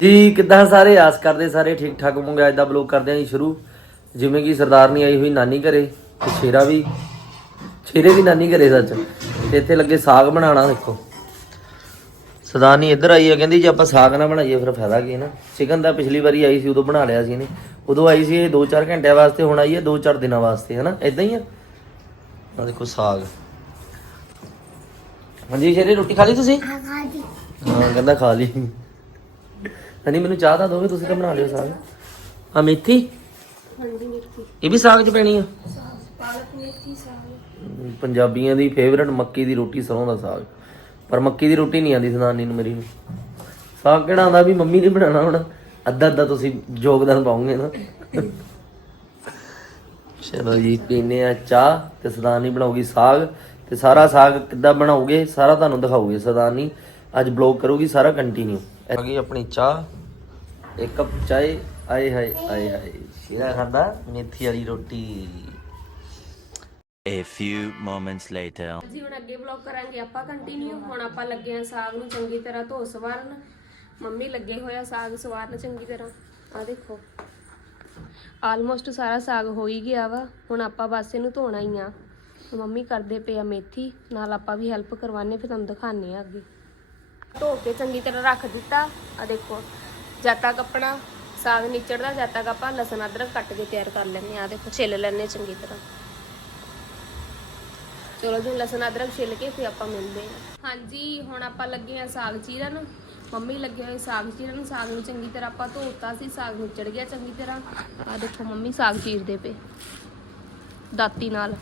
ਜੀ ਕਿੱਦਾਂ ਸਾਰੇ? ਆਸ ਕਰਦੇ ਸਾਰੇ ਠੀਕ ਠਾਕ ਹੋਵੋਗੇ? ਅੱਜ ਦਾ ਬਲੌਗ ਕਰਦੇ ਆਂ ਜੀ ਸ਼ੁਰੂ। ਜਿਵੇਂ ਕਿ ਸਰਦਾਰਨੀ ਆਈ ਹੋਈ ਨਾਨੀ ਘਰੇ ਤੇ ਸ਼ੇਰਾ ਵੀ ਸ਼ੇਰੇ ਵੀ ਨਾਨੀ ਘਰੇ ਸੱਚ। ਤੇ ਇੱਥੇ ਲੱਗੇ ਸਾਗ ਬਣਾਉਣਾ ਦੇਖੋ। ਸਰਦਾਰਨੀ ਇੱਧਰ ਆਈ ਹੈ ਕਹਿੰਦੀ ਜੇ ਆਪਾਂ ਸਾਗ ਨਾ ਬਣਾਈਏ ਫਿਰ ਫਾਇਦਾ ਕੀ ਹੈ ਨਾ? ਚਿਕਨ ਤਾਂ ਪਿਛਲੀ ਵਾਰੀ ਆਈ ਸੀ ਉਦੋਂ ਬਣਾ ਲਿਆ ਸੀ ਇਹਨੇ। ਉਦੋਂ ਆਈ ਸੀ ਇਹ 2-4 ਘੰਟਿਆਂ ਵਾਸਤੇ ਹੁਣ ਆਈ ਹੈ 2-4 ਦਿਨਾਂ ਵਾਸਤੇ ਹਨਾ ਇਦਾਂ ਹੀ ਆ। ਆ ਦੇਖੋ ਸਾਗ। ਹਾਂਜੀ ਸ਼ੇਰੇ ਰੋਟੀ ਖਾ ਲਈ ਤੁਸੀਂ? ਹਾਂ ਕਹਿੰਦਾ ਖਾ ਲਈ। ਹਣੀ ਮੈਨੂੰ ਚਾਹ ਤਾਂ ਦੋਗੇ ਤੁਸੀਂ ਤਾਂ ਬਣਾ ਲਿਓ ਸਾਗ। ਆ ਮੇਥੀ? ਹਾਂਜੀ ਇਹ ਵੀ ਸਾਗ ਚ ਪੈਣੀ ਆ? ਪਾਲਕ ਮੇਥੀ ਸਾਗ। ਹਮ, ਪੰਜਾਬੀਆਂ ਦੀ ਫੇਵਰਟ ਮੱਕੀ ਦੀ ਰੋਟੀ ਸਰੋਂ ਦਾ ਸਾਗ। ਪਰ ਮੱਕੀ ਦੀ ਰੋਟੀ ਨਹੀਂ ਆਂਦੀ ਸਨਾਨੀ ਨੂੰ ਮੇਰੀ ਨੂੰ। ਸਾਗ ਕਿਹੜਾ ਆਂਦਾ ਵੀ ਮੰਮੀ ਨੇ ਬਣਾਉਣਾ ਹੁਣ? ਅੱਧਾ ਅੱਧਾ ਤੁਸੀਂ ਯੋਗਦਾਨ ਪਾਉਂਗੇ ਨਾ। ਚਲੋ ਜੀ ਪੀਨੇ ਆ ਚਾਹ ਤੇ ਸਦਾਨੀ ਬਣਾਉਗੀ ਸਾਗ। ਤੇ ਸਾਰਾ ਸਾਗ ਕਿੱਦਾਂ ਬਣਾਉਗੇ ਸਾਰਾ ਤੁਹਾਨੂੰ ਦਿਖਾਉਗੇ ਸਦਾਨੀ ਅੱਜ ਬਲੌਗ ਕਰੂਗੀ ਸਾਰਾ ਕੰਟੀਨਿਊ ਆ ਗਈ ਆਪਣੀ ਚਾਹ। ਇੱਕ ਕੱਪ ਚਾਹ ਆਏ ਹਾਏ ਆਏ ਹਾਏ। ਸ਼ੀਰਾ ਖਾਂਦਾ ਮੇਥੀ ਵਾਲੀ ਰੋਟੀ। A few moments later. ਜੀ ਹੁਣ ਅੱਗੇ ਵਲੌਗ ਕਰਾਂਗੇ ਆਪਾਂ ਕੰਟੀਨਿਊ ਹੁਣ ਆਪਾਂ ਲੱਗੇ ਆ ਸਾਗ ਨੂੰ ਚੰਗੀ ਤਰ੍ਹਾਂ ਧੋ ਸਵਾਰਨ। ਮੰਮੀ ਲੱਗੇ ਹੋਇਆ ਸਾਗ ਸਵਾਰਨ ਚੰਗੀ ਤਰ੍ਹਾਂ। ਆ ਦੇਖੋ। ਆਲਮੋਸਟ ਸਾਰਾ ਸਾਗ ਹੋ ਹੀ ਗਿਆ ਵਾ। ਹੁਣ ਆਪਾਂ ਬਸ ਇਹਨੂੰ ਧੋਣਾ ਹੀ ਆ। ਮੰਮੀ ਕਰਦੇ ਪਏ ਆ ਮੇਥੀ। ਨਾਲ ਆਪਾਂ ਵੀ ਹੈਲਪ ਕਰਵਾਨੇ ਫਿਰ ਤੁਹਾਨੂੰ ਦਿਖਾਣੇ ਆ ਅੱਗੇ। ਧੋ ਕੇ ਚੰਗੀ ਤਰ੍ਹਾਂ ਰੱਖ ਦਿੱਤਾ। ਆ ਦੇਖੋ। ਜਦ ਤੱਕ ਆਪਣਾ ਸਾਗ ਨਿਚੜਦਾ ਜਦ ਤੱਕ ਆਪਾਂ ਲਸਣ, ਅਦਰਕ ਕੱਟ ਕੇ ਤਿਆਰ ਕਰ ਲੈਂਦੇ ਆ ਆਹ ਦੇਖੋ, ਛਿੱਲ ਲੈਣੇ ਚੰਗੀ ਤਰ੍ਹਾਂ। ਚਲੋ ਜੀ ਲਸਣ, ਅਦਰਕ ਛਿੱਲ ਕੇ ਫਿਰ ਆਪਾਂ ਮਿਲਦੇ ਹਾਂ। ਹਾਂਜੀ, ਹੁਣ ਆਪਾਂ ਲੱਗੇ ਆ ਸਾਗ ਚੀਰਨ। ਮੰਮੀ ਲੱਗੇ ਹੋਏ ਸਾਗ ਚੀਰਨ। ਸਾਗ ਨੂੰ ਚੰਗੀ ਤਰ੍ਹਾਂ ਆਪਾਂ ਧੋਤਾ ਸੀ, ਸਾਗ ਨਿਚੜ ਗਿਆ ਚੰਗੀ ਤਰ੍ਹਾਂ। ਆ ਦੇਖੋ ਮੰਮੀ ਸਾਗ ਚੀਰਦੇ ਪਏ। ਦਾਤੀ ਨਾਲ।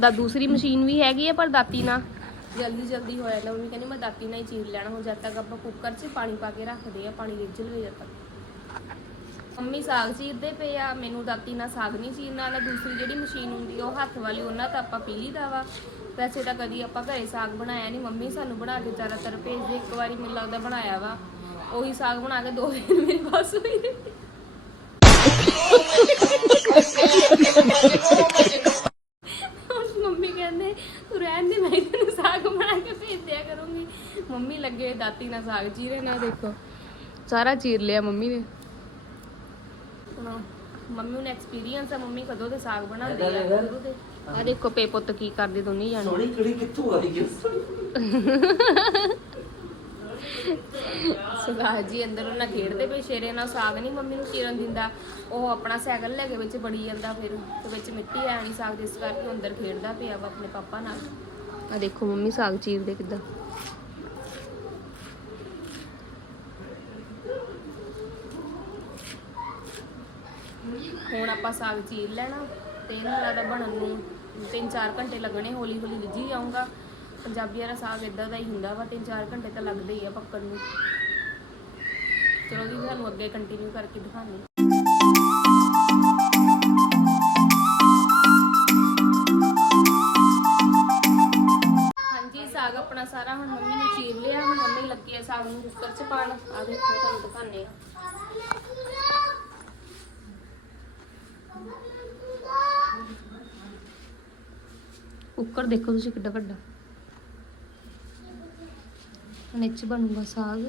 ਦਾ ਦੂਸਰੀ ਮਸ਼ੀਨ ਵੀ ਹੈਗੀ ਹੈ ਪਰ ਦਾਤੀ ਨਾਲ। ਜਲਦੀ ਜਲਦੀ ਹੋ ਜਾਂਦਾ ਮੰਮੀ ਕਹਿੰਦੀ ਮੈਂ ਦਾਤੀ ਨਾਲ ਹੀ ਚੀਰ ਲੈਣਾ, ਹੁਣ ਜਦ ਤੱਕ ਆਪਾਂ ਕੁੱਕਰ 'ਚ ਪਾਣੀ ਪਾ ਕੇ ਰੱਖਦੇ ਆ, ਪਾਣੀ ਰਿੱਝ ਲਵੇ ਜਦ ਤੱਕ। ਮੰਮੀ ਸਾਗ ਚੀਰਦੇ ਪਏ ਆ, ਮੈਨੂੰ ਦਾਤੀ ਨਾਲ ਸਾਗ ਨਹੀਂ ਚੀਰਨਾ ਵਾਲਾ ਦੂਸਰੀ ਜਿਹੜੀ ਮਸ਼ੀਨ ਹੁੰਦੀ ਆ, ਉਹ ਹੱਥ ਵਾਲੀ, ਉਹਨਾਂ ਤਾਂ ਆਪਾਂ ਪੀ ਲਈਦਾ ਵਾ। ਵੈਸੇ ਤਾਂ ਕਦੀ ਆਪਾਂ ਘਰੇ ਸਾਗ ਬਣਾਇਆ ਨਹੀਂ, ਮੰਮੀ ਸਾਨੂੰ ਬਣਾ ਕੇ ਜ਼ਿਆਦਾਤਰ ਭੇਜਦੇ, ਇੱਕ ਵਾਰੀ ਮੈਨੂੰ ਲੱਗਦਾ ਬਣਾਇਆ ਵਾ। ਉਹੀ ਸਾਗ ਬਣਾ ਕੇ ਦੋ ਦਿਨ ਮੇਰੇ ਪਾਸ ਹੋਈ ਰਹੇ। ਹੁਣ ਮੰਮੀ ਕਹਿੰਦੇ ਤੂੰ ਰਹਿਣ ਦੇ ਮੈਂ ਤੈਨੂੰ ਸਾਗ ਬਣਾ ਕੇ ਭੇਜ ਦਿਆ ਕਰੂੰਗੀ ਮੰਮੀ ਦਾਤੀ ਨਾਲ ਸਾਗ ਚੀਰੇ ਨਾ ਦੇਖੋ। ਸਾਰਾ ਚੀਰ ਲਿਆ ਮੰਮੀ ਨੇ। ਮੰਮੀ ਨੂੰ ਐਕਸਪੀਰੀਅੰਸ ਆ ਮੰਮੀ ਕਦੋਂ ਦੇ ਸਾਗ ਬਣਾਉਂਦੇ ਆ ਕਦੋਂ ਦੇ? ਆ ਦੇਖੋ ਪੇ ਪੁੱਤ ਕੀ ਕਰਦੇ ਦੋਨੇ ਜਾਣੇ। ਸੋਹਣੀ ਕਿਹੜੀ ਕਿੱਥੋਂ ਆ ਗਈ ਸੁਭਾਅ ਜੀ ਅੰਦਰ ਉਹਨਾਂ ਖੇਡਦੇ ਪਏ ਸ਼ੇਰੇ ਨਾਲ ਸਾਗ ਨਹੀਂ ਮੰਮੀ ਨੂੰ ਚੀਰਨ ਦਿੰਦਾ। ਉਹ ਆਪਣਾ ਸਾਈਕਲ ਲੈ ਕੇ ਵਿੱਚ ਬੜੀ ਜਾਂਦਾ ਫਿਰ ਤੇ ਵਿੱਚ ਮਿੱਟੀ ਆ ਨਹੀਂ ਸਾਗ ਜਿਸ ਕਰਕੇ ਉਹ ਅੰਦਰ ਖੇਡਦਾ ਪਿਆ ਵਾ ਆਪਣੇ ਪਾਪਾ ਨਾਲ। ਆ ਦੇਖੋ ਮੰਮੀ ਸਾਗ ਚੀਰਦੇ ਕਿੱਦਾਂ। ਹੁਣ ਆਪਾਂ ਸਾਗ ਚੀਰ ਲੈਣਾ ਤੇ ਇਹਨੂੰ ਲੱਗਦਾ ਬਣਨ ਨੂੰ 3-4 ਘੰਟੇ ਲੱਗਣੇ, ਹੌਲੀ ਹੌਲੀ ਰਿੱਝੀ ਜਾਊਗਾ। ਪੰਜਾਬੀਆਂ ਦਾ ਸਾਗ ਇਦਾਂ ਦਾ ਹੀ ਹੁੰਦਾ ਵਾ 3-4 ਘੰਟੇ ਤਾਂ ਲੱਗਦੇ ਹੀ ਆ ਪੱਕਣ ਨੂੰ। ਚਲੋ ਜੀ ਤੁਹਾਨੂੰ ਅੱਗੇ ਕੰਟੀਨਿਊ ਕਰਕੇ ਦਿਖਾਉਂਦੇ ਹਾਂਜੀ, ਸਾਗ ਆਪਣਾ ਸਾਰਾ ਹੁਣ ਮੰਮੀ ਨੇ ਚੀਰ ਲਿਆ, ਹੁਣ ਮੰਮੀ ਲੱਗੀ ਆ ਸਾਗ ਨੂੰ ਕੁੱਕਰ 'ਚ ਪਾਣ ਆ ਦੇਖੋ, ਤੁਹਾਨੂੰ ਦਿਖਾਉਂਦੇ ਆ ਕੁੱਕਰ ਦੇਖੋ ਤੁਸੀਂ ਕਿੱਡਾ ਵੱਡਾ। ਹੁਣ ਇਹ ਬਣੂਗਾ ਸਾਗ।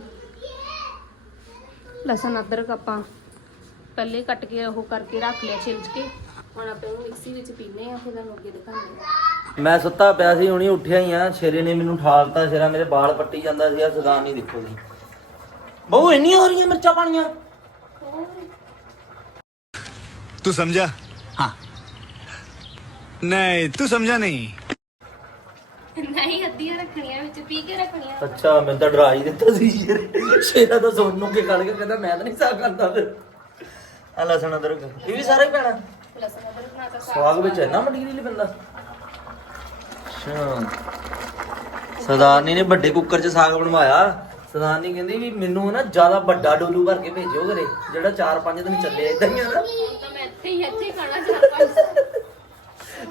ਲਸਣ ਅਦਰਕ ਆਪਾਂ ਪਹਿਲੇ ਕੱਟ ਕੇ ਉਹ ਕਰਕੇ ਰੱਖ ਲਿਆ ਛਿਲਜ ਕੇ। ਹੁਣ ਆਪਾਂ ਇਹਨੂੰ ਮਿਕਸੀ ਵਿੱਚ ਪੀਨੇ ਆ ਫਿਰ ਤੁਹਾਨੂੰ ਅੱਗੇ ਦਿਖਾਉਂਦੇ ਮੈਂ ਸੁੱਤਾ ਪਿਆ ਸੀ ਹੁਣੀ ਉੱਠਿਆ ਹੀ ਆ। ਸ਼ੇਰੇ ਨੇ ਮੈਨੂੰ ਠਾਲਤਾ ਸ਼ੇਰਾ ਮੇਰੇ ਵਾਲ ਪੱਟੀ ਜਾਂਦਾ ਸੀ ਆ ਸਦਾਨ ਨਹੀਂ ਦੇਖੋ ਜੀ। ਬਹੁ ਇੰਨੀ ਹੋ ਰਹੀਆਂ ਮਿਰਚਾਂ ਪਾਣੀਆਂ। ਤੂੰ ਸਮਝਾ ਹਾਂ। ਨਹੀਂ ਤੂੰ ਸਮਝਾ ਨਹੀਂ। ਪੀ ਕੇ ਰੱਖਣੀਆਂ ਅੱਛਾ ਮੈਂ ਤਾਂ ਡਰਾ ਹੀ ਦਿੱਤਾ ਸੀ। ਸ਼ੇਰੇ ਸ਼ੇਰਾ ਤਾਂ ਸੁਣ ਨੂੰ ਕੇ ਕੱਢ ਕੇ ਕਹਿੰਦਾ ਮੈਂ ਤਾਂ ਨਹੀਂ ਸਾਗ ਕਰਦਾ ਫਿਰ। ਆ ਲਸਣ ਅਦਰਕ ਇਹ ਵੀ ਸਾਰਾ ਹੀ ਪੈਣਾ? ਲਸਣ ਅਦਰਕ ਨਾਲ ਤਾਂ ਸਾਗ ਸਵਾਗ ਵਿੱਚ ਇੰਨਾ ਮਟੀਰੀਅਲ ਪੈਂਦਾ ਅੱਛਾ। ਸਰਦਾਰਨੀ ਨੇ ਵੱਡੇ ਕੁੱਕਰ 'ਚ ਸਾਗ ਬਣਵਾਇਆ। ਸਰਦਾਰਨੀ ਕਹਿੰਦੀ ਵੀ ਮੈਨੂੰ ਨਾ ਜ਼ਿਆਦਾ ਵੱਡਾ ਡੋਲੂ ਭਰ ਕੇ ਭੇਜਿਓ ਘਰੇ ਜਿਹੜਾ 4-5 ਦਿਨ ਚੱਲੇ ਇਦਾਂ ਹੀ ਆ ਨਾ। ਤਾਂ ਮੈਂ ਇੱਥੇ ਹੀ ਇੱਥੇ ਹੀ ਖਾਣਾ ਚਾਰ ਪੰਜ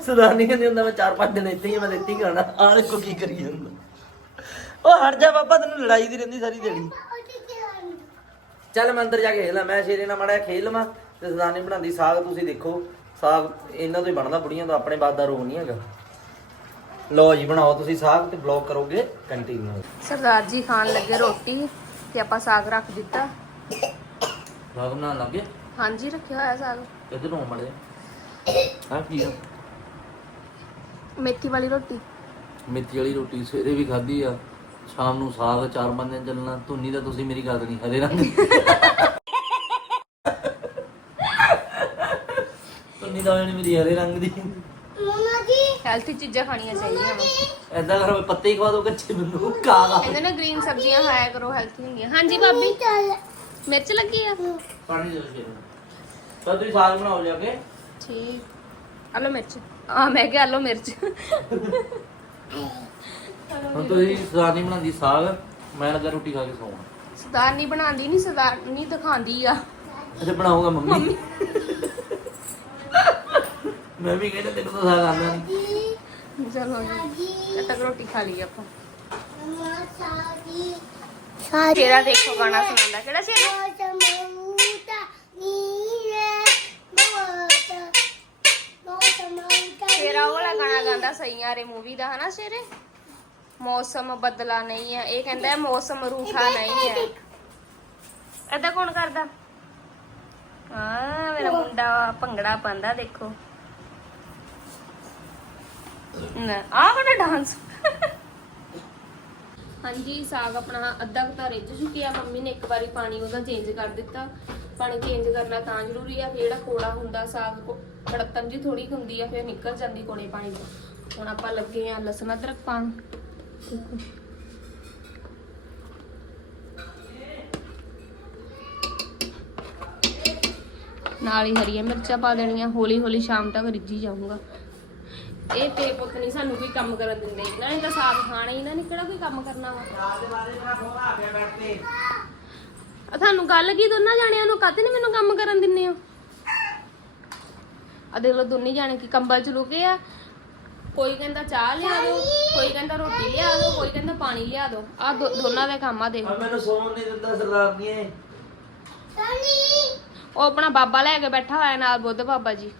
ਸਰਦਾਰਨੀ ਕਹਿੰਦੀ ਹੁੰਦਾ ਮੈਂ 4-5 ਦਿਨ ਇੱਥੇ ਹੀ ਮੈਂ ਇੱਥੇ ਹੀ ਖਾਣਾ। ਆਹ ਦੇਖੋ ਕੀ ਕਰੀ ਜਾਂਦਾ। ਉਹ ਹਟ ਜਾ ਬਾਬਾ ਤੈਨੂੰ ਲੜਾਈ ਦੀ ਰਹਿੰਦੀ ਸਾਰੀ ਦਿਹਾੜੀ। ਚੱਲ ਮੈਂ ਅੰਦਰ ਜਾ ਕੇ ਖੇਲਾਂ ਮੈਂ ਸ਼ੇਰੇ ਨਾਲ ਮੜਿਆ ਖੇਲ ਲਵਾਂ ਤੇ ਸਰਦਾਰਨੀ ਬਣਾਉਂਦੀ ਸਾਗ ਤੁਸੀਂ ਦੇਖੋ। ਸਾਗ ਇਹਨਾਂ ਤੋਂ ਹੀ ਬਣਦਾ ਬੁੜੀਆਂ ਤੋਂ ਆਪਣੇ ਬਾਦ ਦਾ ਰੋਗ ਨਹੀਂ ਹੈਗਾ। ਲਓ ਜੀ ਬਣਾਓ ਤੁਸੀਂ ਸਾਗ ਤੇ ਬਲੌਗ ਕਰੋਗੇ ਕੰਟੀਨਿਊ ਸਰਦਾਰ ਜੀ ਖਾਣ ਲੱਗੇ ਰੋਟੀ ਤੇ ਆਪਾਂ ਸਾਗ ਰੱਖ ਦਿੱਤਾ। ਸਾਗ ਬਣਾਉਣ ਲੱਗੇ? ਹਾਂਜੀ ਰੱਖਿਆ ਹੋਇਆ ਸਾਗ। ਕਿੱਧਰ ਨੂੰ ਮੜੇ ਹਾਂ ਕੀ ਆ? ਮੇਥੀ ਵਾਲੀ ਰੋਟੀ। ਮਿੱਠੀ ਵਾਲੀ ਰੋਟੀ ਸਵੇਰੇ ਵੀ ਖਾਧੀ ਆ। ਸ਼ਾਮ ਨੂੰ ਸਾਗ ਚਾਰ ਪੰਜ ਦਿਨ ਚੱਲਣਾ ਧੁੰਨੀ ਤਾਂ ਤੁਸੀਂ ਮੇਰੀ ਗੱਲ ਨਹੀਂ ਹਰੇ ਰੰਗ। ਧੁੰਨੀ ਤਾਂ ਹੋਣੀ ਮੇਰੀ ਹਰੇ ਰੰਗ ਦੀ। ਹੈਲਥੀ ਚੀਜ਼ਾਂ ਖਾਣੀਆਂ ਚਾਹੀਦੀਆਂ ਵਾ। ਐਦਾਂ ਕਰੋ ਪੱਤੇ ਹੀ ਖਵਾ ਦੋ ਕੱਚੇ ਮੈਨੂੰ ਕਾ ਲਾ ਕਹਿੰਦੇ ਨੇ ਗ੍ਰੀਨ ਸਬਜ਼ੀਆਂ ਖਾਇਆ ਕਰੋ ਹੈਲਥੀ ਹੁੰਦੀਆਂ। ਹਾਂਜੀ ਭਾਬੀ ਮਿਰਚ ਲੱਗੀ ਆ? ਪਾਣੀ ਦੇ ਦੋ ਤਾਂ ਤੁਸੀਂ ਸਾਗ ਬਣਾਓ ਜਾ ਕੇ। ਠੀਕ। ਆਲੋ ਮਿਰਚ। ਆ ਮੈਂ ਕਿਹਾ ਆਲੋ ਮਿਰਚ। ਹੁਣ ਤੁਸੀਂ ਨਹੀਂ ਬਣਾਉਂਦੀ ਸਾਗ ਮੈਂ ਲੱਗਾ ਰੋਟੀ ਖਾ ਕੇ ਸੌਣਾ। ਸਰਦਾਰ ਨਹੀਂ ਬਣਾਉਂਦੀ ਨਹੀਂ ਸਰਦਾਰ ਨਹੀਂ ਦਿਖਾਉਂਦੀ ਆ। ਅੱਛਾ ਬਣਾਉਂਗਾ ਮੰਮੀ। ਮੈਂ ਵੀ ਕਹਿੰਦਾ ਤੈਨੂੰ ਤਾਂ ਸਾਗ ਆਉਂਦਾ ਨਹੀਂ ਚਲੋ ਜੀ ਤਦ ਤੱਕ ਰੋਟੀ ਖਾ ਲਈ ਆਪਾਂ। Sabi ਤੇਰਾ ਦੇਖੋ ਗਾਣਾ ਸੁਣਾਉਂਦਾ। ਕਿਹੜਾ ਸੀ ਤੇਰਾ ਉਹ ਵਾਲਾ ਗਾਣਾ ਗਾਉਂਦਾ ਸਈਆਂ ਰੇ ਮੂਵੀ ਦਾ ਹਨਾ ਸ਼ੇਰੇ ਮੌਸਮ ਬਦਲਾ ਨਹੀਂ ਹੈ। ਇਹ ਕਹਿੰਦਾ ਹੈ ਮੌਸਮ ਰੂਠਾ ਨਹੀਂ ਹੈ। ਐਦਾਂ ਕੌਣ ਕਰਦਾ? ਆ ਮੇਰਾ ਮੁੰਡਾ ਭੰਗੜਾ ਪਾਉਂਦਾ ਦੇਖੋ। ਨਾ ਆ ਕਿਹੜਾ ਡਾਂਸ ਹਾਂਜੀ ਸਾਗ ਆਪਣਾ ਅੱਧਾ ਕੁ ਤਾਂ ਰਿੱਝ ਚੁੱਕਿਆ ਮੰਮੀ ਨੇ ਇੱਕ ਵਾਰੀ ਪਾਣੀ ਉਹਦਾ ਚੇਂਜ ਕਰ ਦਿੱਤਾ। ਪਾਣੀ ਚੇਂਜ ਕਰਨਾ ਤਾਂ ਜ਼ਰੂਰੀ ਆ। ਫਿਰ ਜਿਹੜਾ ਕੋੜਾ ਹੁੰਦਾ ਸਾਗ ਕੋ- ਕੜਤਨ ਜੀ ਥੋੜੀ ਹੁੰਦੀ ਆ ਫਿਰ ਨਿਕਲ ਜਾਂਦੀ ਕੋੜੇ ਪਾਣੀ ਤੋਂ। ਹੁਣ ਆਪਾਂ ਲੱਗੇ ਆ ਲਸਣ ਅਦਰਕ ਪਾਣ ਨਾਲ ਹੀ ਹਰੀਆਂ ਮਿਰਚਾਂ ਪਾ ਦੇਣੀਆਂ ਹੌਲੀ ਹੌਲੀ ਸ਼ਾਮ ਤੱਕ ਰਿੱਝੀ ਜਾਊਗਾ। ਇਹ ਤੇ ਪੁੱਤ ਨਹੀਂ ਸਾਨੂੰ ਕੋਈ ਕੰਮ ਕਰਨ ਦਿੰਦੇ। ਇਹਨਾਂ ਨੇ ਤਾਂ ਸਾਗ ਖਾਣਾ ਹੀ ਇਹਨਾਂ ਨੇ ਕਿਹੜਾ ਕੋਈ ਕੰਮ ਕਰਨਾ ਵਾ? ਆ ਤੁਹਾਨੂੰ ਗੱਲ ਕੀ ਦੋਨਾਂ ਜਾਣਿਆਂ ਨੂੰ? ਕਾਤੇ ਨਹੀਂ ਮੈਨੂੰ ਕੰਮ ਕਰਨ ਦਿੰਨੇ ਹੋ? ਆ ਦੇਖ ਲਓ ਦੋਨੇ ਜਾਣੇ ਕੀ ਕੰਬਲ ਚ ਲੁਕੇ ਆ। ਕੋਈ ਕਹਿੰਦਾ ਚਾਹ ਲਿਆ ਦਿਓ ਕੋਈ ਕਹਿੰਦਾ ਰੋਟੀ ਲਿਆ ਦਿਓ ਕੋਈ ਕਹਿੰਦਾ ਪਾਣੀ ਲਿਆ ਦਿਓ। ਆ ਦੋਨਾਂ ਦਾ ਕੰਮ ਆ ਦੇਖ। ਆ ਮੈਨੂੰ ਸੌਣ ਨਹੀਂ ਦਿੰਦਾ ਸਰਦਾਰ ਨਹੀਂ ਉਹ ਆਪਣਾ ਬਾਬਾ ਲੈ ਕੇ ਬੈਠਾ ਹੋਇਆ ਨਾਲ ਬੁੱਧ ਬਾਬਾ ਜੀ।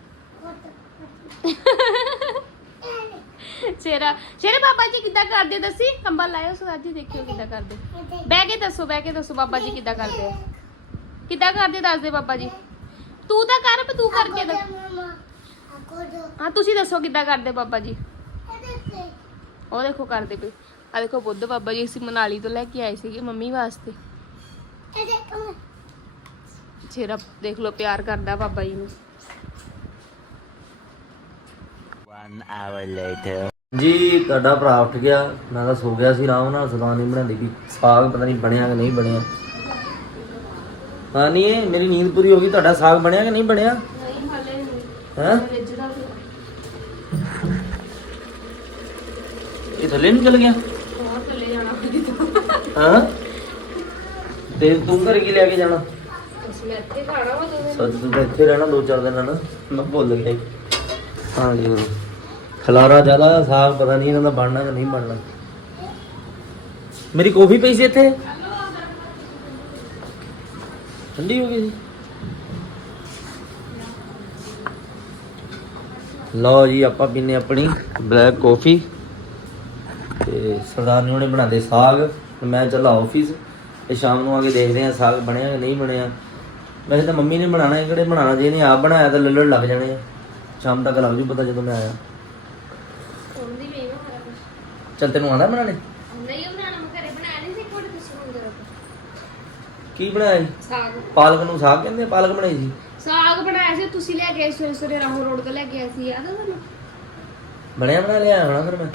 ਸ਼ੇਰਾ ਸ਼ੇਰੇ ਬਾਬਾ ਜੀ ਕਿੱਦਾਂ ਕਰਦੇ ਦੱਸੀ? ਕੰਬਲ ਲਾਇਓ ਸੋ ਜੀ ਦੇਖਿਓ ਕਿੱਦਾਂ ਕਰਦੇ। ਬਹਿ ਕੇ ਦੱਸੋ ਬਹਿ ਕੇ ਦੱਸੋ ਬਾਬਾ ਜੀ ਕਿੱਦਾਂ ਕਰਦੇ। ਕਿੱਦਾਂ ਕਰਦੇ ਦੱਸ ਦੇ ਬਾਬਾ ਜੀ। ਤੂੰ ਤਾਂ ਕਰ ਪਰ ਤੂੰ ਕਰਕੇ ਦੱਸ। ਹਾਂ ਤੁਸੀਂ ਦੱਸੋ ਕਿੱਦਾਂ ਕਰਦੇ ਬਾਬਾ ਜੀ? ਉਹ ਦੇਖੋ ਕਰਦੇ ਪਏ। ਆ ਦੇਖੋ ਬੁੱਧ ਬਾਬਾ ਜੀ ਅਸੀਂ ਮਨਾਲੀ ਤੋਂ ਲੈ ਕੇ ਆਏ ਸੀਗੇ ਮੰਮੀ ਵਾਸਤੇ। ਸ਼ੇਰਾ ਦੇਖ ਲਓ ਪਿਆਰ ਕਰਦਾ ਬਾਬਾ ਜੀ ਨੂੰ। One hour later. ਜੀ ਤੁਹਾਡਾ ਭਰਾ ਉੱਠ ਗਿਆ। ਮੈਂ ਤਾਂ ਸੋ ਗਿਆ ਸੀ ਆਰਾਮ ਨਾਲ ਸਦਾ ਨਹੀਂ ਬਣਾਉਂਦੀ ਵੀ ਸਾਗ ਪਤਾ ਨਹੀਂ ਬਣਿਆ ਕਿ ਨਹੀਂ ਬਣਿਆ। ਹਾਂ ਨਹੀਂ ਇਹ ਮੇਰੀ ਨੀਂਦ ਪੂਰੀ ਹੋ ਗਈ। ਤੁਹਾਡਾ ਸਾਗ ਬਣਿਆ ਕਿ ਨਹੀਂ ਬਣਿਆ? ਨਹੀਂ ਹਾਲੇ ਨਹੀਂ। ਹੈ? ਇਹ ਥੱਲੇ ਨੂੰ ਚਲ ਗਿਆ? ਹੋਰ ਥੱਲੇ ਜਾਣਾ ਕਿਤੇ ਹਾਂ? ਤੇ ਤੂੰ ਘਰ ਕੀ ਲੈ ਕੇ ਜਾਣਾ? ਮੈਂ ਇੱਥੇ ਖਾਣਾ ਵਾ ਸੱਚ ਤੂੰ ਤਾਂ ਇੱਥੇ ਰਹਿਣਾ ਦੋ ਚਾਰ ਦਿਨ ਨਾ ਮੈਂ ਭੁੱਲ ਗਿਆ। ਹਾਂ ਜੀ ਖਲਾਰਾ ਜ਼ਿਆਦਾ ਸਾਗ ਪਤਾ ਨਹੀਂ ਇਹਨਾਂ ਦਾ ਬਣਨਾ ਕਿ ਨਹੀਂ ਬਣਨਾ। ਮੇਰੀ ਕੌਫੀ ਪਈ ਸੀ ਇੱਥੇ। ਠੰਡੀ ਹੋ ਗਈ ਸੀ। ਲਓ ਜੀ ਆਪਾਂ ਪੀਨੇ ਆਪਣੀ ਬਲੈਕ ਕੌਫੀ ਤੇ ਸਰਦਾਰ ਨੇ ਉਹਨੇ ਬਣਾਦੇ ਸਾਗ ਤੇ ਮੈਂ ਚੱਲਾ ਆਫਿਸ ਤੇ ਸ਼ਾਮ ਨੂੰ ਆ ਕੇ ਦੇਖਦੇ ਆ ਸਾਗ ਬਣਿਆ ਕਿ ਨਹੀਂ ਬਣਿਆ। ਵੈਸੇ ਤਾਂ ਮੰਮੀ ਨੇ ਬਣਾਣਾ ਹੈ ਕਿਹੜੇ ਬਣਾਣਾ ਜੇ ਇਹਨੇ ਆਪ ਬਣਾਇਆ ਤਾਂ ਲੱਲੜ ਲੱਗ ਜਾਣੇ ਆ। ਸ਼ਾਮ ਤੱਕ ਲੱਗ ਜੂ ਪਤਾ ਜਦੋਂ ਮੈਂ ਆਇਆ। ਉਹਦੀ ਵੀ ਨਾ ਸਾਰਾ ਕੁਝ ਚੱਲ ਤੈਨੂੰ ਆਂਦਾ ਬਣਾਣੇ ਨਹੀਂ ਉਹ ਬਣਾਣਾ ਮੈਂ ਘਰੇ ਨਹੀਂ ਸੀ ਕੋੜੇ ਤੁਸੀਂ ਜਰਾ ਕੀ ਬਣਾਇਆ ਸੀ? ਸਾਗ। ਪਾਲਕ ਨੂੰ ਸਾਗ ਕਹਿੰਦੇ ਪਾਲਕ ਬਣਾਈ ਸੀ? ਸਾਗ ਬਣਾਇਆ ਸੀ ਤੁਸੀਂ ਲੈ ਕੇ ਸਵੇਰੇ ਸਵੇਰੇ ਰਾਹੋਂ ਰੋਡ ਤੋਂ ਲੈ ਕੇ ਆਏ ਸੀ ਯਾਦ ਆ ਤੁਹਾਨੂੰ? ਬਣਿਆ ਬਣਾ ਲਿਆ ਹੋਣਾ ਫਿਰ ਮੈਂ?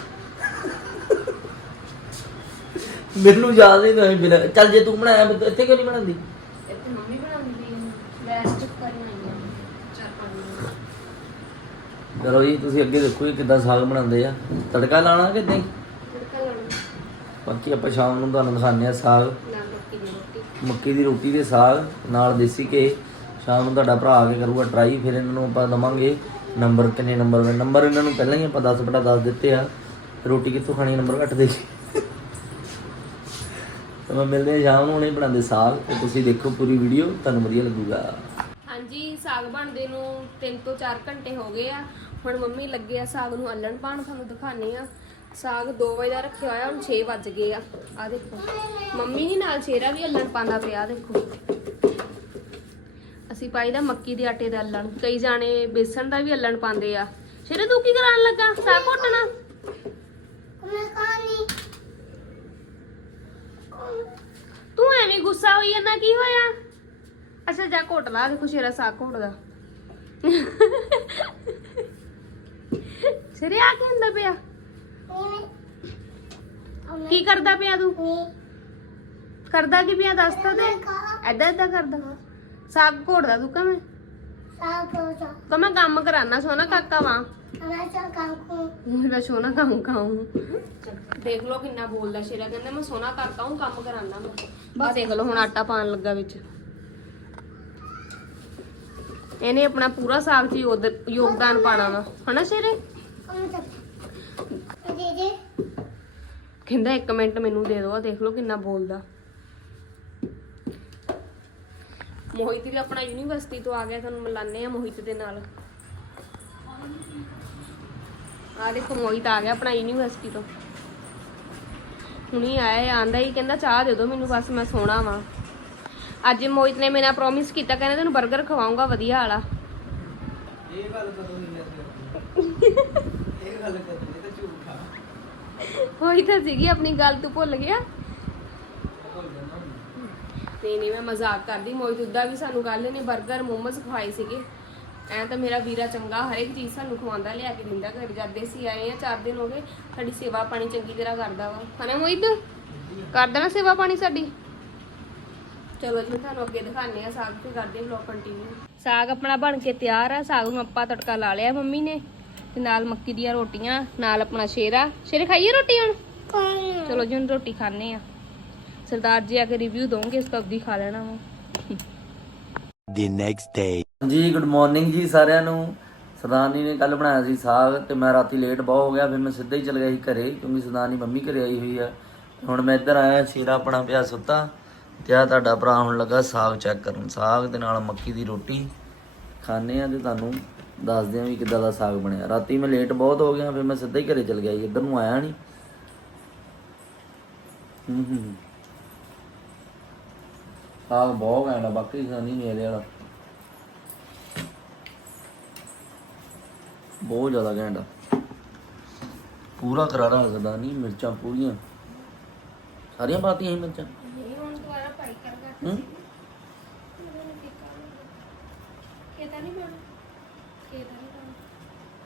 ਮੈਨੂੰ ਯਾਦ ਨਹੀਂ ਬਿਨਾ ਚੱਲ ਜੇ ਤੂੰ ਬਣਾਇਆ ਫਿਰ ਇੱਥੇ ਕਿਉਂ ਨਹੀਂ ਬਣਾਉਂਦੀ? ਇੱਥੇ ਮੰਮੀ ਬਣਾਉਂਦੀ ਹੈ ਰੈਸਟ ਕਰਨ ਆਈ ਆ। ਚਾਰ ਪੰਜ ਦਿਨ ਚਲੋ ਜੀ ਤੁਸੀਂ ਅੱਗੇ ਦੇਖੋ ਇਹ ਕਿੱਦਾਂ ਸਾਗ ਬਣਾਉਂਦੇ ਆ। ਤੜਕਾ ਲਾਣਾ ਕਿ ਨਹੀਂ? ਤੜਕਾ ਲਾਉਣਾ। ਬਾਕੀ ਆਪਾਂ ਸ਼ਾਮ ਨੂੰ ਤੁਹਾਨੂੰ ਦਿਖਾਉਂਦੇ ਆ ਸਾਗ। ਨਾਲ ਮੱਕੀ ਦੀ ਰੋਟੀ। ਮੱਕੀ ਦੀ ਰੋਟੀ ਦੇ ਸਾਗ ਨਾਲ ਦੇਸੀ ਘੇ। ਸ਼ਾਮ ਨੂੰ ਤੁਹਾਡਾ ਭਰਾ ਆ ਕੇ ਕਰੂਗਾ ਟਰਾਈ ਫਿਰ ਇਹਨਾਂ ਨੂੰ ਆਪਾਂ ਦਵਾਂਗੇ ਨੰਬਰ ਕਿੰਨੇ ਨੰਬਰ ਦੇ। ਨੰਬਰ ਇਹਨਾਂ ਨੂੰ ਪਹਿਲਾਂ ਹੀ ਆਪਾਂ 10 ਬਟਾ 10 ਦਿੱਤੇ ਆ। ਰੋਟੀ ਕਿੱਥੋਂ ਖਾਣੀ ਨੰਬਰ ਘੱਟ ਦੇ। ਤਾਂ ਮੈਂ ਮਿਲਦੇ ਆ ਸ਼ਾਮ ਨੂੰ ਹੁਣੇ ਬਣਾਉਂਦੇ ਸਾਗ ਤੇ ਤੁਸੀਂ ਦੇਖੋ ਪੂਰੀ ਵੀਡੀਓ ਤੁਹਾਨੂੰ ਵਧੀਆ ਲੱਗੂਗਾ। ਹਾਂਜੀ ਸਾਗ ਬਣਦੇ ਨੂੰ 3 ਤੋਂ 4 ਘੰਟੇ ਹੋ ਗਏ ਆ। ਹੁਣ ਮੰਮੀ ਲੱਗੇ ਆ ਸਾਗ ਨੂੰ ਅਲਣ ਪਾਣ ਤੁਹਾਨੂੰ ਦਿਖਾਣੇ ਆ ਸਾਗ 2 ਵਜੇ ਦਾ ਰੱਖਿਆ ਹੋਇਆ ਹੁਣ 6 ਵੱਜ ਗਏ ਆ। ਆ ਦੇਖੋ ਮੰਮੀ ਨਹੀਂ ਨਾਲ ਛੇਰਾ ਵੀ ਅਲਣ ਪਾਉਂਦਾ ਪਿਆ ਦੇਖੋ। ਅਸੀਂ ਪਾਈਦਾ ਮੱਕੀ ਦੇ ਆਟੇ ਦਾ ਅੱਲਣ ਕਈ ਜਾਣੇ ਬੇਸਣ ਦਾ ਵੀ ਅੱਲਣ ਪਾਉਂਦੇ ਆ। ਸ਼ੇਰੇ ਤੂੰ ਕੀ ਕਰਾਉਣ ਲੱਗਾ? ਸਾਗ ਘੋਟਣਾ? ਤੂੰ ਐਵੇਂ ਗੁੱਸਾ ਹੋਈ ਜਾਂਦਾ ਕੀ ਹੋਇਆ? ਅੱਛਾ ਜਾ ਘੋਟ ਲਾ ਦੇਖੋ ਸ਼ੇਰਾ ਸਾਗ ਘੋਟਦਾ ਸ਼ੇਰੇ ਆ ਕੀ ਹੁੰਦਾ ਪਿਆ? ਕੀ ਕਰਦਾ ਪਿਆ ਤੂੰ? ਕਰਦਾ ਕੀ ਪਿਆ ਦੱਸ ਤਾਂ ਦੇ। ਐਦਾਂ ਐਦਾਂ ਕਰਦਾ। ਸਾਗ ਘੋੜਦਾ ਤੂੰ ਕਵੇਂ? ਕਮਾ ਕੰਮ ਕਰਾਨਾ ਸੋਨਾ ਕਾਕਾ ਵਾਂ? ਮੈਂ ਸੋਨਾ ਕੰਮ ਕਾਉਂ ਦੇਖ ਲਓ ਕਿੰਨਾ ਬੋਲਦਾ ਸ਼ੇਰਾ ਕਹਿੰਦਾ ਮੈਂ ਸੋਨਾ ਕਾਕਾ ਹੂੰ ਕੰਮ ਕਰਾਨਾ ਮੈਂ। ਬਸ ਦੇਖ ਲਓ ਹੁਣ ਆਟਾ ਪਾਣ ਲੱਗਾ ਵਿੱਚ। ਇਹਨੇ ਆਪਣਾ ਪੂਰਾ ਸਾਗ 'ਚ ਯੋਦ- ਯੋਗਦਾਨ ਪਾਣਾ ਵਾ। ਹਨਾ ਸ਼ੇਰੇ? ਕਹਿੰਦਾ ਇੱਕ ਮਿੰਟ ਮੈਨੂੰ ਦੇ ਦਿਓ ਆਹ ਦੇਖ ਲਓ ਕਿੰਨਾ ਬੋਲਦਾ। ਮੋਹਿਤ ਵੀ ਆਪਣਾ ਯੂਨੀਵਰਸਿਟੀ ਤੋਂ ਆ ਗਿਆ ਤੁਹਾਨੂੰ ਮਿਲਾਨੇ ਆ ਮੋਹਿਤ ਦੇ ਨਾਲ। ਆ ਦੇਖੋ ਮੋਹਿਤ ਆ ਗਿਆ ਆਪਣਾ ਯੂਨੀਵਰਸਿਟੀ ਤੋਂ। ਹੁਣੀ ਆਇਆ ਆਂਦਾ ਹੀ ਕਹਿੰਦਾ ਚਾਹ ਦੇ ਦਿਓ ਮੈਨੂੰ ਬਸ ਮੈਂ ਸੋਣਾ ਵਾਂ। ਅੱਜ ਮੋਹਿਤ ਨੇ ਮੇਰਾ ਪ੍ਰੋਮਿਸ ਕੀਤਾ ਕਹਿੰਦਾ ਤੈਨੂੰ 버ਗਰ ਖਵਾਉਂਗਾ ਵਧੀਆ ਵਾਲਾ। ਇਹ ਗੱਲ ਕਦੋਂ ਨਹੀਂ ਇਹ ਗੱਲ ਕਦੋਂ ਇਹ ਤਾਂ ਝੂਠਾ ਹੋਈ ਤਾਂ ਸੀਗੀ ਆਪਣੀ ਗੱਲ ਤੂੰ ਭੁੱਲ ਗਿਆ? ਨਹੀਂ ਨਹੀਂ ਮੈਂ ਮਜ਼ਾਕ ਕਰਦੀ। ਮੋਹਿਤ ਉੱਦਾ ਵੀ ਸਾਨੂੰ ਕੱਲ ਨੇ 버ਗਰ ਮੋਮੋਸ ਖਵਾਏ ਸੀਗੇ। ਐਂ ਤਾਂ ਮੇਰਾ ਵੀਰਾ ਚੰਗਾ ਹਰ ਇੱਕ ਚੀਜ਼ ਸਾਨੂੰ ਖਵਾਉਂਦਾ ਲਿਆ ਕੇ ਦਿੰਦਾ ਘਰ। ਜਾਂਦੇ ਸੀ ਆਏ ਆ ਚਾਰ ਦਿਨ ਹੋ ਗਏ ਸਾਡੀ ਸੇਵਾ ਪਾਣੀ ਚੰਗੀ ਤਰ੍ਹਾਂ ਕਰਦਾ ਵਾ। ਹਨਾ ਮੋਹਿਤ? ਕਰਦਾ ਨਾ ਸੇਵਾ ਪਾਣੀ ਸਾਡੀ? ਚਲੋ ਜੀ ਤੁਹਾਨੂੰ ਅੱਗੇ ਦਿਖਾਉਂਦੇ ਆ ਸਾਗ ਤੇ ਕਰਦੇ ਵਲੌਗ ਕੰਟੀਨਿਊ ਸਾਗ ਆਪਣਾ ਬਣ ਕੇ ਤਿਆਰ ਆ ਸਾਗ ਨੂੰ ਆਪਾਂ ਤੜਕਾ ਲਾ ਲਿਆ ਮੰਮੀ ਨੇ ਤੇ ਨਾਲ ਮੱਕੀ ਦੀਆਂ ਰੋਟੀਆਂ ਨਾਲ ਆਪਣਾ ਸ਼ੇਰਾ। ਸ਼ੇਰੇ ਖਾਈਏ ਰੋਟੀ ਹੁਣ? ਚਲੋ ਜੀ ਹੁਣ ਰੋਟੀ ਖਾਣੇ ਆ ਸਰਦਾਰ ਜੀ ਆ ਕੇ ਰਿਵਿਊ ਦੋਗੇ ਇਸ ਤੋਂ ਅਬਦੀ ਖਾ ਲੈਣਾ ਵਾ। The next day. Ji good morning ji ਸਾਰਿਆਂ ਨੂੰ। ਸਰਦਾਰਨੀ ਨੇ ਕੱਲ ਬਣਾਇਆ ਸੀ ਸਾਗ ਤੇ ਮੈਂ ਰਾਤੀ ਲੇਟ ਬਹੁਤ ਹੋ ਗਿਆ, ਫਿਰ ਮੈਂ ਸਿੱਧਾ ਹੀ ਚਲ ਗਿਆ ਸੀ ਘਰੇ, ਕਿਉਂਕਿ ਸਰਦਾਰਨੀ ਮੰਮੀ ਘਰੇ ਆਈ ਹੋਈ ਆ। ਹੁਣ ਮੈਂ ਇੱਧਰ ਆਇਆ ਸ਼ੇਰਾ ਆਪਣਾ ਪਿਆ ਸੁੱਤਾ ਤੇ ਆ ਤੁਹਾਡਾ ਭਰਾ ਹੁਣ ਲੱਗਾ ਸਾਗ ਚੈੱਕ ਕਰਨ। ਸਾਗ ਦੇ ਨਾਲ ਮੱਕੀ ਦੀ ਰੋਟੀ ਖਾਣੇ ਆ ਤੇ ਤੁਹਾਨੂੰ ਦੱਸਦੇ ਆ ਵੀ ਕਿੱਦਾਂ ਦਾ ਸਾਗ ਬਣਿਆ। ਰਾਤੀ ਮੈਂ ਲੇਟ ਬਹੁਤ ਹੋ ਗਿਆ, ਫਿਰ ਮੈਂ ਸਿੱਧਾ ਹੀ ਘਰੇ ਚਲ ਗਿਆ ਸੀ, ਇੱਧਰ ਨੂੰ ਆਇਆ ਨਹੀਂ। ਹੂੰ ਹੂੰ। ਸਾਗ ਬਹੁਤ ਘੈਂਟ ਆ ਬਾਕੀ ਸਾਨੀ ਮੇਰੇ ਵਾਲਾ। ਬਹੁਤ ਜ਼ਿਆਦਾ ਘੈਂਟ ਆ। ਪੂਰਾ ਕਰਾਰਾ ਲੱਗਦਾ ਨਹੀਂ ਮਿਰਚਾਂ ਪੂਰੀਆਂ। ਸਾਰੀਆਂ ਪਾਤੀਆਂ ਸੀ ਮਿਰਚਾਂ? ਨਹੀਂ ਹੁਣ ਦੁਬਾਰਾ ਪਾਈ ਕਰਗਾ ਹੂੰ? ਕਿਤਾ ਨਹੀਂ ਪਾਣਾ ਕਿਤਾ ਨਹੀਂ ਪਾਣਾ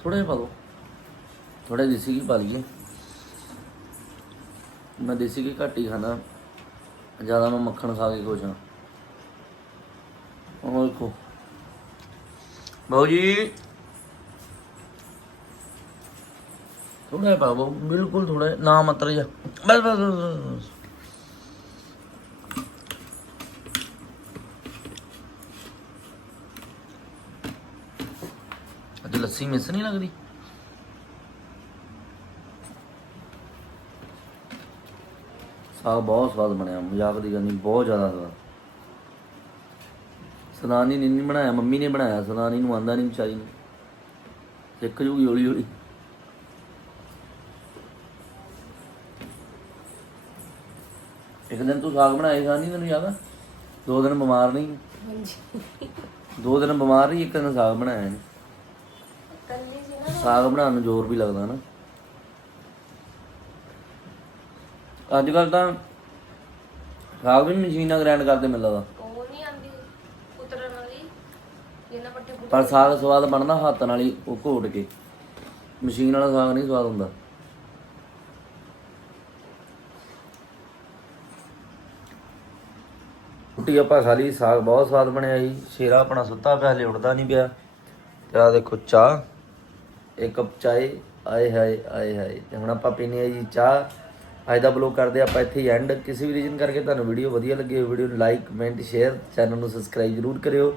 ਥੋੜੇ ਪਾ ਦੋ। ਥੋੜੇ ਦੇਸੀ ਘੀ ਪਾ ਲਈਏ। ਮੈਂ ਦੇਸੀ ਘੀ ਘੱਟ ਹੀ ਖਾਣਾ ਜ਼ਿਆਦਾ ਮੈਂ ਮੱਖਣ ਖਾ ਕੇ ਖੁਸ਼ ਹਾਂ। ਉਹ ਦੇਖੋ ਜੀ। ਥੋੜਾ ਪਾ ਬਿਲਕੁਲ ਥੋੜਾ ਨਾ ਮਤਰ ਜਾ ਬਸ ਬਸ, ਬਸ ਅੱਜ ਲੱਸੀ ਮਿਸ ਨਹੀਂ ਲੱਗਦੀ। ਸਾਗ ਬਹੁਤ ਸਵਾਦ ਬਣਿਆ ਮਜ਼ਾਕ ਦੀ ਗੱਲ ਨਹੀਂ ਬਹੁਤ ਜ਼ਿਆਦਾ ਸਵਾਦ। ਸਨਾਨੀ ਨੇ ਨਹੀਂ ਬਣਾਇਆ ਮੰਮੀ ਨੇ ਬਣਾਇਆ ਸਨਾਨੀ ਨੂੰ ਆਂਦਾ ਨਹੀਂ ਵਿਚਾਰੀ ਨੂੰ। ਸਿੱਖ ਜੂਗੀ ਹੌਲੀ ਹੌਲੀ। ਇੱਕ ਦਿਨ ਤੂੰ ਸਾਗ ਬਣਾਏ ਸਾਨੀ ਤੈਨੂੰ ਯਾਦ ਆ? ਦੋ ਦਿਨ ਬਿਮਾਰ ਨਹੀਂ। ਹਾਂਜੀ। ਦੋ ਦਿਨ ਬਿਮਾਰ ਰਹੀ ਇੱਕ ਦਿਨ ਸਾਗ ਬਣਾਇਆ ਇਹਨੇ ਕੱਲੀ ਸੀ ਨਾ। ਸਾਗ ਬਣਾਉਣ ਨੂੰ ਜ਼ੋਰ ਵੀ ਲੱਗਦਾ ਨਾ। ਅੱਜ ਕੱਲ ਤਾਂ ਸਾਗ ਵੀ ਮਸ਼ੀਨ ਨਾਲ ਗ੍ਰਾਈਂਡ ਕਰਦੇ ਮਿਲਦਾ ਵਾ ਉਹ ਨਹੀਂ ਆਂਦੀ ਉਤਰਨ ਵਾਲੀ ਇਹਨਾਂ ਪੱਟੇ ਪੁੱਟੇ ਪਰ ਸਾਗ ਸਵਾਦ ਬਣਦਾ ਹੱਥ ਨਾਲ ਹੀ, ਉਹ ਘੋਟ ਕੇ। ਮਸ਼ੀਨ ਵਾਲਾ ਸਾਗ ਨਹੀਂ ਸਵਾਦ ਹੁੰਦਾ। ਰੋਟੀ ਆਪਾਂ ਖਾ ਲਈ, ਸਾਗ ਬਹੁਤ ਸਵਾਦ ਬਣਿਆ ਜੀ। ਸ਼ੇਰਾ ਆਪਣਾ ਸੁੱਤਾ ਪਿਆ, ਹਲੇ ਉੱਠਦਾ ਨਹੀਂ ਪਿਆ। ਤੇ ਆ ਦੇਖੋ ਚਾਹ, ਇੱਕ ਕੱਪ ਚਾਹ, ਆਏ ਹਾਏ ਆਏ ਹਾਏ। ਤੇ ਹੁਣ ਆਪਾਂ ਪੀਨੇ ਆ ਜੀ ਚਾਹ। ਅੱਜ ਦਾ ਬਲੌਗ ਕਰਦੇ ਆਪਾਂ ਇੱਥੇ ਹੀ ਐਂਡ ਕਿਸੇ ਵੀ ਰੀਜਨ ਕਰਕੇ ਤੁਹਾਨੂੰ ਵੀਡੀਓ ਵਧੀਆ ਲੱਗੇ ਵੀਡੀਓ ਨੂੰ ਲਾਈਕ ਕਮੈਂਟ ਸ਼ੇਅਰ ਚੈਨਲ ਨੂੰ ਸਬਸਕ੍ਰਾਈਬ ਜ਼ਰੂਰ ਕਰਿਓ।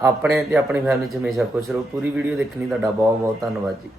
ਆਪਣੇ ਤੇ ਆਪਣੀ ਫੈਮਿਲੀ 'ਚ ਹਮੇਸ਼ਾ ਖੁਸ਼ ਰਹੋ। ਪੂਰੀ ਵੀਡੀਓ ਦੇਖਣੀ ਤੁਹਾਡਾ ਬਹੁਤ ਬਹੁਤ ਧੰਨਵਾਦ ਜੀ।